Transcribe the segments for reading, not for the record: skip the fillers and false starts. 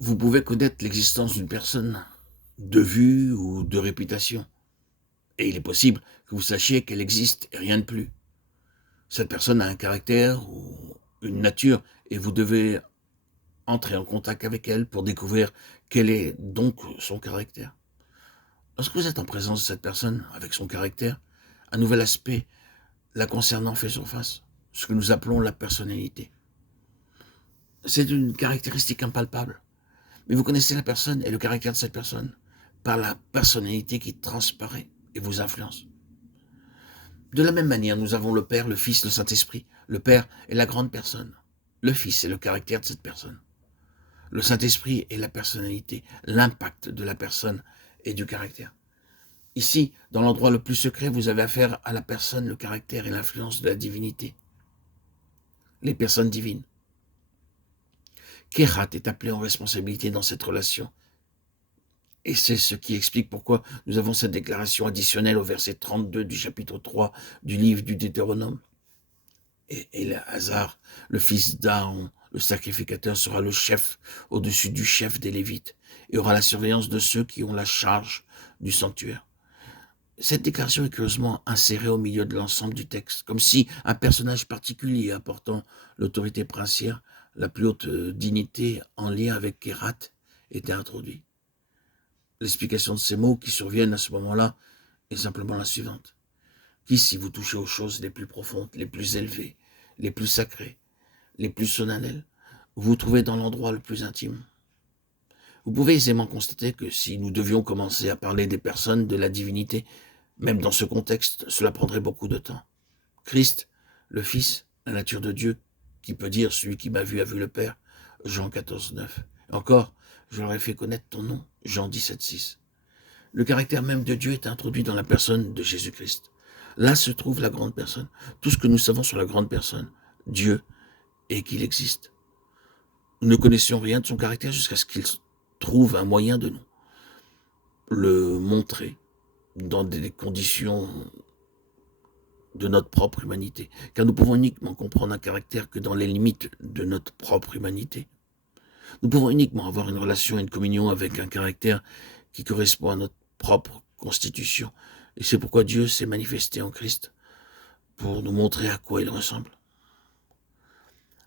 Vous pouvez connaître l'existence d'une personne de vue ou de réputation, et il est possible que vous sachiez qu'elle existe et rien de plus. Cette personne a un caractère ou une nature, et vous devez entrer en contact avec elle pour découvrir quel est donc son caractère. Lorsque vous êtes en présence de cette personne, avec son caractère, un nouvel aspect la concernant fait surface, ce que nous appelons la personnalité. C'est une caractéristique impalpable, mais vous connaissez la personne et le caractère de cette personne par la personnalité qui transparaît et vous influence. De la même manière, nous avons le Père, le Fils, le Saint-Esprit. Le Père est la grande personne. Le Fils est le caractère de cette personne. Le Saint-Esprit est la personnalité, l'impact de la personne et du caractère. Ici, dans l'endroit le plus secret, vous avez affaire à la personne, le caractère et l'influence de la divinité. Les personnes divines. Kérat est appelé en responsabilité dans cette relation. Et c'est ce qui explique pourquoi nous avons cette déclaration additionnelle au verset 32 du chapitre 3 du livre du Deutéronome. Et Éléazar, le fils d'Aaron, le sacrificateur, sera le chef au-dessus du chef des Lévites et aura la surveillance de ceux qui ont la charge du sanctuaire. Cette déclaration est curieusement insérée au milieu de l'ensemble du texte, comme si un personnage particulier apportant l'autorité princière, la plus haute dignité en lien avec Kérat, était introduit. L'explication de ces mots qui surviennent à ce moment-là est simplement la suivante. Qu'ici vous touchez aux choses les plus profondes, les plus élevées, les plus sacrées, les plus solennelles, vous vous trouvez dans l'endroit le plus intime. Vous pouvez aisément constater que si nous devions commencer à parler des personnes de la divinité, même dans ce contexte, cela prendrait beaucoup de temps. Christ, le Fils, la nature de Dieu, qui peut dire celui qui m'a vu a vu le Père, Jean 14, 9. Encore, je leur ai fait connaître ton nom, Jean 17, 6. Le caractère même de Dieu est introduit dans la personne de Jésus-Christ. Là se trouve la grande personne. Tout ce que nous savons sur la grande personne, Dieu, est qu'il existe. Nous ne connaissions rien de son caractère jusqu'à ce qu'il trouve un moyen de nous le montrer dans des conditions de notre propre humanité. Car nous pouvons uniquement comprendre un caractère que dans les limites de notre propre humanité. Nous pouvons uniquement avoir une relation et une communion avec un caractère qui correspond à notre propre constitution. Et c'est pourquoi Dieu s'est manifesté en Christ, pour nous montrer à quoi il ressemble.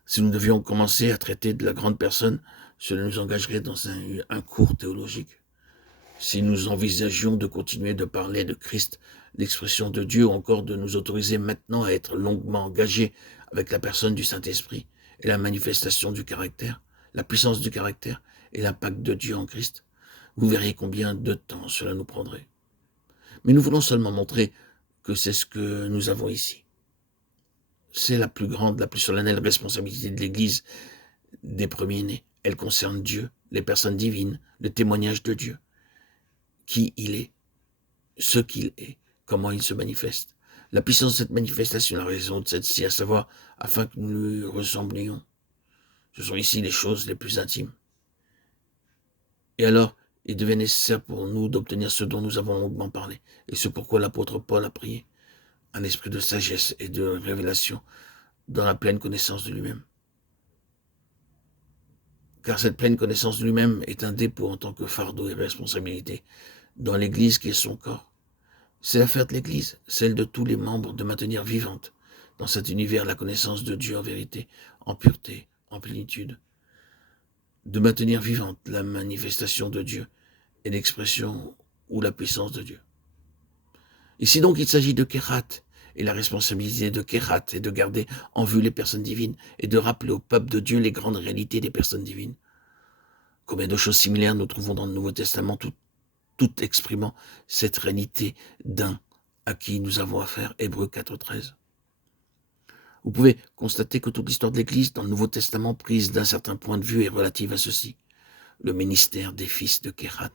Si nous devions commencer à traiter de la grande personne, cela nous engagerait dans un cours théologique. Si nous envisagions de continuer de parler de Christ, l'expression de Dieu, ou encore de nous autoriser maintenant à être longuement engagés avec la personne du Saint-Esprit et la manifestation du caractère, la puissance du caractère et l'impact de Dieu en Christ, vous verriez combien de temps cela nous prendrait. Mais nous voulons seulement montrer que c'est ce que nous avons ici. C'est la plus grande, la plus solennelle responsabilité de l'Église des premiers-nés. Elle concerne Dieu, les personnes divines, le témoignage de Dieu, qui il est, ce qu'il est, comment il se manifeste, la puissance de cette manifestation, la raison de celle-ci, à savoir, afin que nous lui ressemblions. Ce sont ici les choses les plus intimes. Et alors, il devait nécessaire pour nous d'obtenir ce dont nous avons longuement parlé, et c'est pourquoi l'apôtre Paul a prié, un esprit de sagesse et de révélation dans la pleine connaissance de lui-même. Car cette pleine connaissance de lui-même est un dépôt en tant que fardeau et responsabilité dans l'Église qui est son corps. C'est l'affaire de l'Église, celle de tous les membres, de maintenir vivante dans cet univers la connaissance de Dieu en vérité, en pureté, en plénitude, de maintenir vivante la manifestation de Dieu et l'expression ou la puissance de Dieu. Ici donc il s'agit de Kérat, et la responsabilité de Kérat est de garder en vue les personnes divines et de rappeler au peuple de Dieu les grandes réalités des personnes divines. Combien de choses similaires nous trouvons dans le Nouveau Testament, tout exprimant cette réalité d'un à qui nous avons affaire, Hébreux 4, 13. Vous pouvez constater que toute l'histoire de l'Église dans le Nouveau Testament, prise d'un certain point de vue, est relative à ceci, le ministère des fils de Kérat.